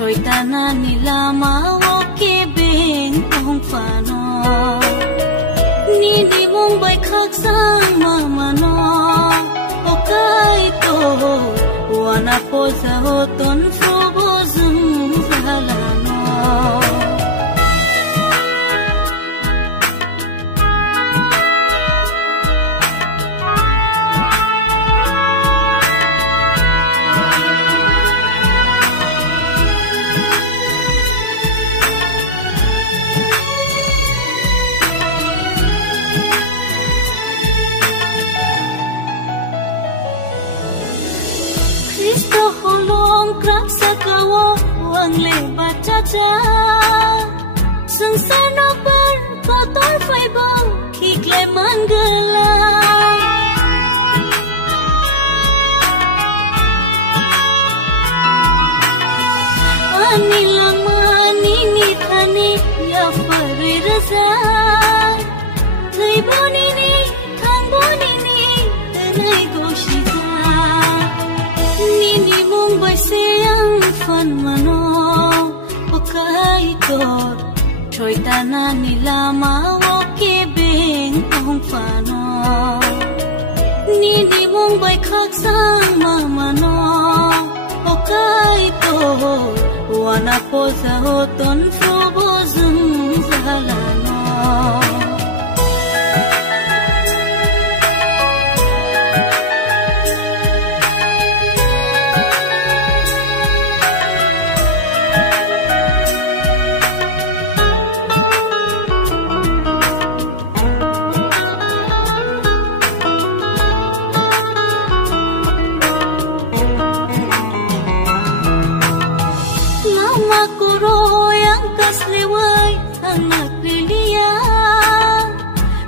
Choitana nilama woke beng tong fano Nini mong bay khak sang mamano Okai to wana po sa hoton fubo zum zalano Cristo holong krak sakawo wang le bacaca Seng sano ber kotor fai bau kikle manggala Ani lama nini thani ya fari raza Thai boni ni thang boni ni tenai goshita Nini mong bay siyang fan mano Okai tor Choitana nilama woke beng tong fano Nini mong bay khak sang mamano Okai tor wana po sa hoton fubo zum zalano anak lilia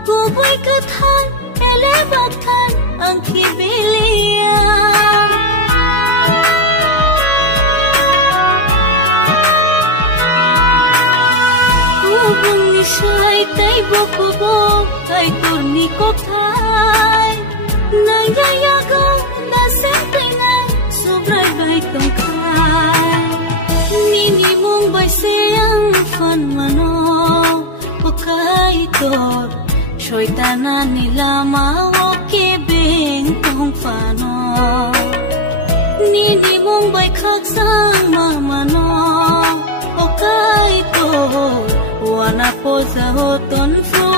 Kuboy kathan ele bakhan ang kibilia Kubong ni siya'y tay bokubo ay turni ko tay Nangyayagaw na sentingan sobray bay tongkay Nini mong bay siyang fan mano Okai tor Choitana nilama woke beng tong fano Nini mong bay khak sang mamano Okai tor wana po sa hoton fu